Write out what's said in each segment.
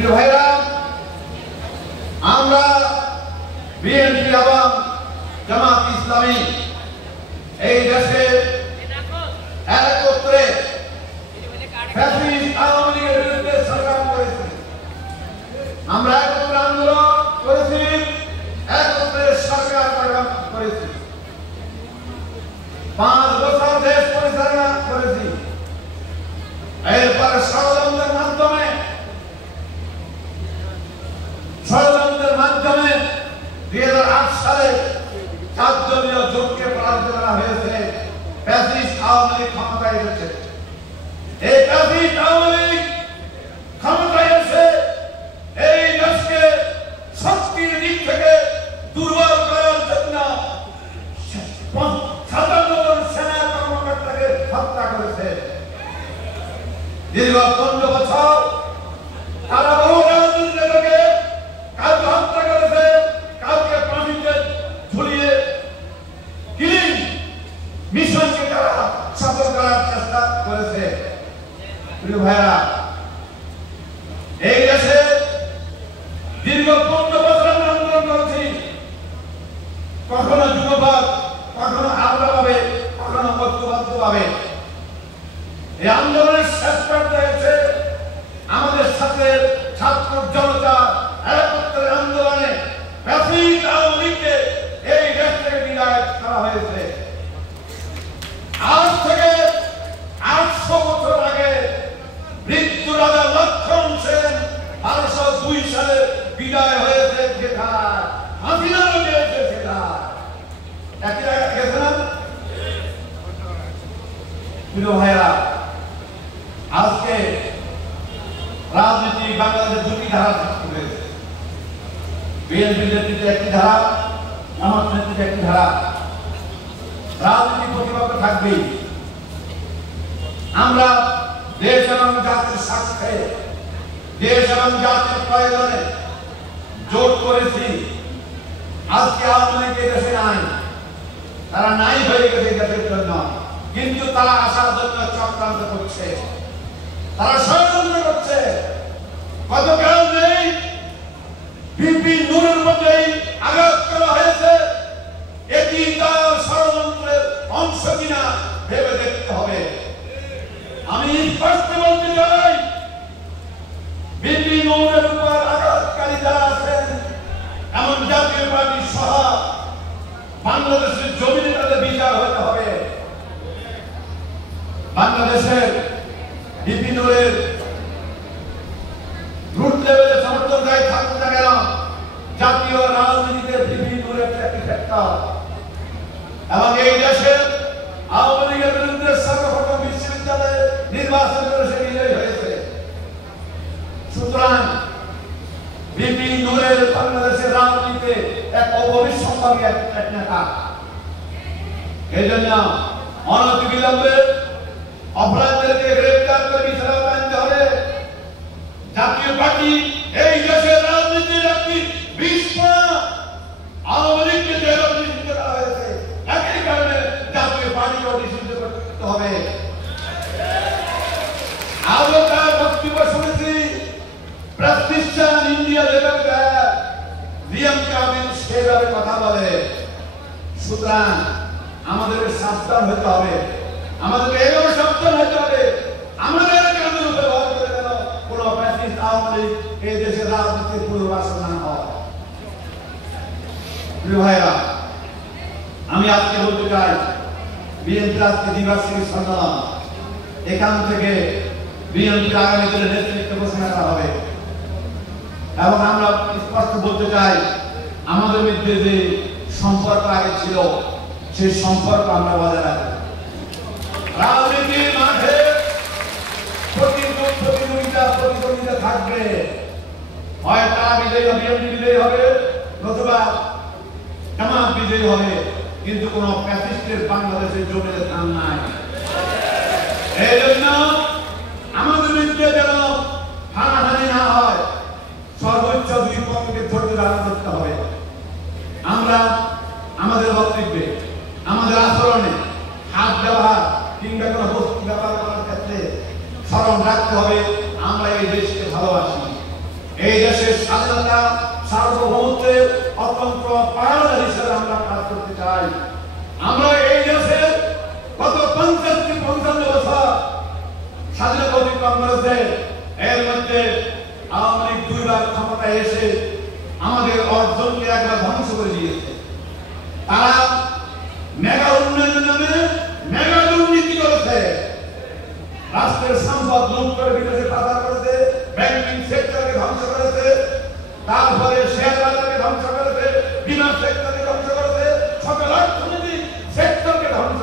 প্রিয় ভাইরা, আমরা বিএনপি এবং জামাত ইসলামী এই দেশে একত্রে ফ্যাসিস্ট আওয়ামী লীগের বিরুদ্ধে সংগ্রাম করেছি। আমরা একত্রে আন্দোলন করেছি, একত্রে সরকার গঠন করেছি, 5 বছর দেশ পরিচালনা করেছি। এরপর ষড়যন্ত্রের মাধ্যমে 2008 সালে 7 দলীয় জোটকে পরাজিত করা হয়েছে। ফ্যাসিস্ট আওয়ামী লীগ ক্ষমতায় এসেছে। এই ফ্যাসিস্ট আওয়ামী লীগ ক্ষমতায় এসে এই দেশকে শক্তির দিক থেকে দুর্বল করার জন্য 57 জন সেনা কর্মকর্তাকে হত্যা করেছে। দীর্ঘ 15 বছর তারা বহু রাজনৈতিক নেতাকে কাউকে হত্যা করেছে, কাউকে পানিতে ঝুলিয়ে কিলিং মিশনকে তারা সফল করার চেষ্টা করেছে। প্রিয় ভাইরা, এই দেশে দীর্ঘ 15 বছর আন্দোলন করেছি। কখনো যুগপৎ, কখনো আলাদাভাবে, কখনো ঐক্যবদ্ধভাবে। এই আন্দোলনের শেষ পর্যায়ে এসে আমাদের সাথে ছাত্র জনতা একত্রে আন্দোলনে ফ্যাসিস্ট আওয়ামী লীগকে এই দেশ থেকে বিদায় করা হয়েছে। আজ থেকে 800 বছর আগে বৃদ্ধ রাজা লক্ষণ সেন 1202 সালে বিদায় হয়েছে যেখানে হাসিনাও গিয়েছে সেখানে। একই জায়গায় গেছে না? প্রিয় ভাইরা, আজকে রাজনীতি বাংলাদেশে 2টি ধারা সৃষ্টি হয়েছে। বিএনপি নেতৃত্বে একটি ধারা, জামাত নেতৃত্বে একটি ধারা। রাজনীতি প্রতিপক্ষ থাকবেই। আমরা দেশ এবং জাতির স্বার্থে, দেশ এবং জাতির প্রয়োজনে জোট করেছি। আজকে আওয়ামী লীগ দেশে নাই, তারা নাই হয়ে গেছে দেশের জন্য, কিন্তু তারা আসার জন্য চক্রান্ত করছে, তারা ষড়যন্ত্র করছে। গতকাল নেই বিপি নূরের মধ্যেই আঘাত করা হয়েছে। এটি তার ষড়যন্ত্রের অংশ কিনা ভেবে দেখতে হবে। আমি স্পষ্ট বলতে চাই, বিপি নূরের উপর আঘাতকারী যারা আছেন, এমন জাতীয় পার্টি সহ বাংলাদেশের জমিনে তাদের বিচার হতে হবে। বাংলাদেশের বিপি নূরের রুট লেভেলে সমর্থন যাই থাকুক না কেন, জাতীয় রাজনীতিতে বিপি নূরের একটি ফ্যাক্টর। এবং এই দেশে আওয়ামী লীগের বিরুদ্ধে সর্বপ্রথম বিশ্ববিদ্যালয়ে নির্বাচন করে সে বিজয়ী হয়েছে। সুতরাং বিপি নূরের বাংলাদেশের রাজনীতিতে এক অভবিষ্যৎবাদী এক নেতা। এই জন্য অনতিবিলম্বে অপরাধীদেরকে গ্রেফতার করে বিচারে আনতে হবে। জাতীয় পার্টি এই দেশের রাজনীতির একটি বিস্ফোরণ। আওয়ামী লীগকে যেভাবে নিষিদ্ধ করা হয়েছে, একই কারণে জাতীয় পার্টিকেও নিষিদ্ধ করতে হবে। আরো তার বক্তব্য শুনেছি, প্রেসক্রিপশন ইন্ডিয়া লেভেল সেভাবে কথা বলে। সুতরাং আমাদেরকে সাবধান হতে হবে, আমাদেরকে এইভাবে সাবধান হতে হবে। আমাদের কাজের উপরে ভর করে যেন কোন ফ্যাসিস্ট আওয়ামী লীগ এই দেশের রাজনীতির পুনর্বাসন না হয়। প্রিয় ভাইরা, আমি আজকে বলতে চাই, বিএনপি আজকে দ্বিবার্ষিকী সম্মেলন, এখান থেকে বিএনপির আগামী দিনের নেতৃত্ব ঘোষণা করা হবে। এবং আমরা স্পষ্ট বলতে চাই, আমাদের মধ্যে যে সম্পর্ক আগে ছিল, সেই সম্পর্ক আমরা বজায় রাখবো। রাজনীতির মাঠে প্রতিদ্বন্দ্বিতা থাকবে, হয় তারা বিজয়ী হবে, বিএনপি বিজয়ী হবে, নতুবা জামাত বিজয়ী হবে, কিন্তু কোন ফ্যাসিস্টের বাংলাদেশের জমিতে স্থান নাই। এই জন্য আমাদের মধ্যে যেন হানাহানি না হয়, সর্বোচ্চ 2 পক্ষকে ধৈর্য ধারণ করতে হবে। আমরা আমাদের বক্তব্যে, আমাদের আচরণে, হাত ব্যবহার কিংবা কোনো বস্তু ব্যবহার করার ক্ষেত্রে স্মরণ রাখতে হবে, আমরা এই দেশকে ভালোবাসি, এই দেশের স্বাধীনতা সার্বভৌমত্বের অতন্ত্র পাহাড় হিসেবে আমরা কাজ করতে চাই। আমরা এই দেশের গত 50-55 বছর স্বাধীনতা অতিক্রম করেছে। এর মধ্যে আওয়ামী লীগ 2 বার ক্ষমতায় এসে আমাদের অর্জনকে একবার ধ্বংস করে দিয়েছে। তারা মেগা উন্নয়নের নামে মেগা দুর্নীতি করেছে, রাষ্ট্রের সম্পদ লুট করে বিদেশে পাচার করেছে, ব্যাংকিং সেক্টরকে ধ্বংস করেছে, তারপরে শেয়ার বাজারকে ধ্বংস করেছে, বিমা সেক্টরকে ধ্বংস করেছে, সকল অর্থনৈতিক সেক্টরকে ধ্বংস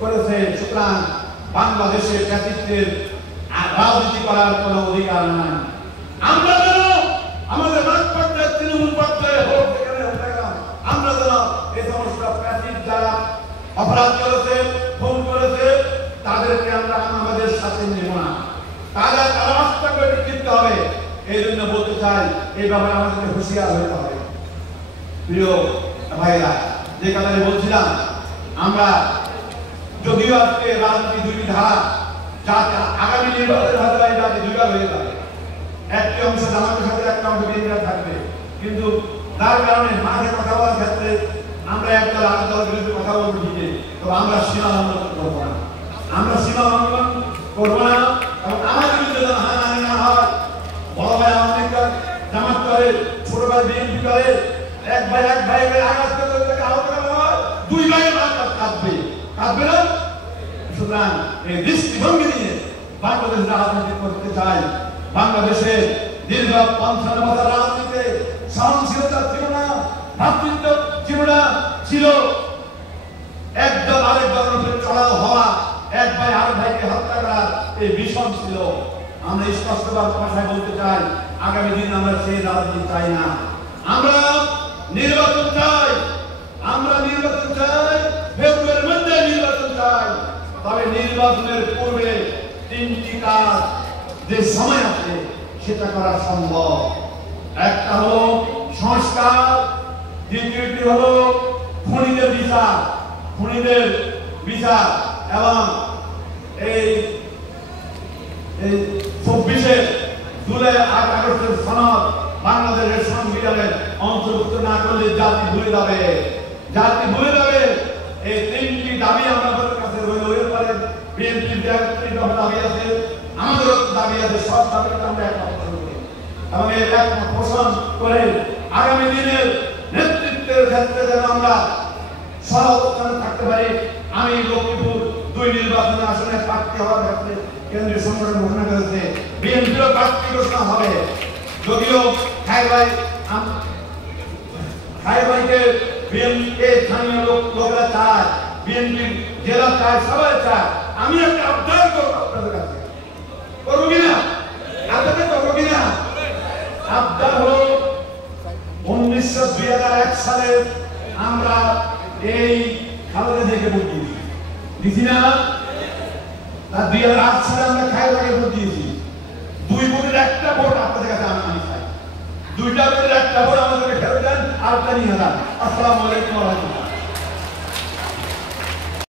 করেছে। সুতরাং বাংলাদেশের নেতৃত্বের রাজনীতি করার কোনো অধিকার নাই। আমরা যেন আমাদের মাঠ পর্যায়ে তৃণমূল পর্যায়ে হোক যেখানে আমরা যেন এই সমস্ত প্যাসিভ যারা অপরাধ করেছে, খুন করেছে, তাদেরকে আমরা আমাদের সাথে নেব না। তারা রাস্তা করে দিতে হবে। এই জন্য বলতে চাই, এই ব্যাপারে আমাদেরকে হুঁশিয়ার হতে হবে। প্রিয় ভাইরা, যে কথাটি বলছিলাম, আমরা যদিও আজকে রাজনীতি দুটি ধারা, যাতে আগামী নির্বাচনের হয়তো এই জাতি দুইবার হয়ে যাবে, একটি অংশ জামাতের সাথে একটা অংশ বিএনপির থাকবে, কিন্তু তার কারণে মাঠে কথা বলার ক্ষেত্রে আমরা একটা আরেক দলের বিরুদ্ধে কথা বলবো ঠিকই, তবে আমরা সীমা লঙ্ঘন করবো না। আমরা সীমা লঙ্ঘন করবো না এবং আমার বিরুদ্ধে যেন হানাহানি না হয়। বড় ভাই আওয়ামী লীগ জামাত করে, ছোট ভাই বিএনপি করে, এক ভাই আঘাত করে আহত করা হয়, 2 ভাইয়ের আঘাত কাঁদবে না। সুতরাং এই দৃষ্টিভঙ্গি নিয়ে বাংলাদেশ রাজনীতি করতে চাই। বাংলাদেশে দীর্ঘ 55 বছর রাজনীতিতে সহনশীলতা ছিল না, ভাতৃত্ব ছিল না, ছিল একদল আরেক দলের উপরে চড়াও হওয়া, এক ভাই আরেক ভাইকে হত্যা করার এই ভীষণ ছিল। আমরা স্পষ্টভাবে ভাষায় বলতে চাই, আগামী দিন আমরা সেই রাজনীতি চাই না। আমরা নির্বাচন চাই, ফেব্রুয়ারির মধ্যে নির্বাচন চাই। তবে নির্বাচনের পূর্বে 3টি কাজ যে সময় আছে সেটা করা সম্ভব। একটা হলো সংস্কার, দ্বিতীয়টি হলো খুনিদের বিচার এবং এই 24 জুলাই 8 আগস্টের সনদ বাংলাদেশের সংবিধানের অন্তর্ভুক্ত না করলে জাতি ভুলে যাবে। এই 3টি দাবি আমাদের কাছে রইল। এরপরে বিএনপির দাবি আছে, আমাদেরও দাবি আছে, সব দাবিকে আমরা একমত করি এবং এই একমত পোষণ করে আগামী দিনের নেতৃত্বের ক্ষেত্রে যেন আমরা সহযোগিতা থাকতে পারি। আমি লক্ষ্মীপুর 2 নির্বাচনী আসনে প্রার্থী হওয়ার ক্ষেত্রে কেন্দ্রীয় সংগঠন ঘোষণা করেছে, বিএনপিরও প্রার্থী ঘোষণা হবে। যদিও খাই ভাইকে বিএনপি স্থানীয় লোকেরা চায়, বিএনপির জেলা চায়, সবাই চায়। আমি একটা আবদার করবো আপনাদের কাছে, করবো কিনা? আপনাদের করবো কিনা? আবদার হলো 2001 সালে আমরা এই খালেদা থেকে ভোট দিয়েছি না? 2008 সালে আমরা খালেদাকে ভোট দিয়েছি। 2 ভোটের একটা ভোট আপনাদের কাছে আমি চাই। 2টা ভোটের একটা ভোট আমাদেরকে ফেরত দেন, আরেকটা নিয়ে যান। আসসালামু আলাইকুম ওয়া রাহমাতুল্লাহ।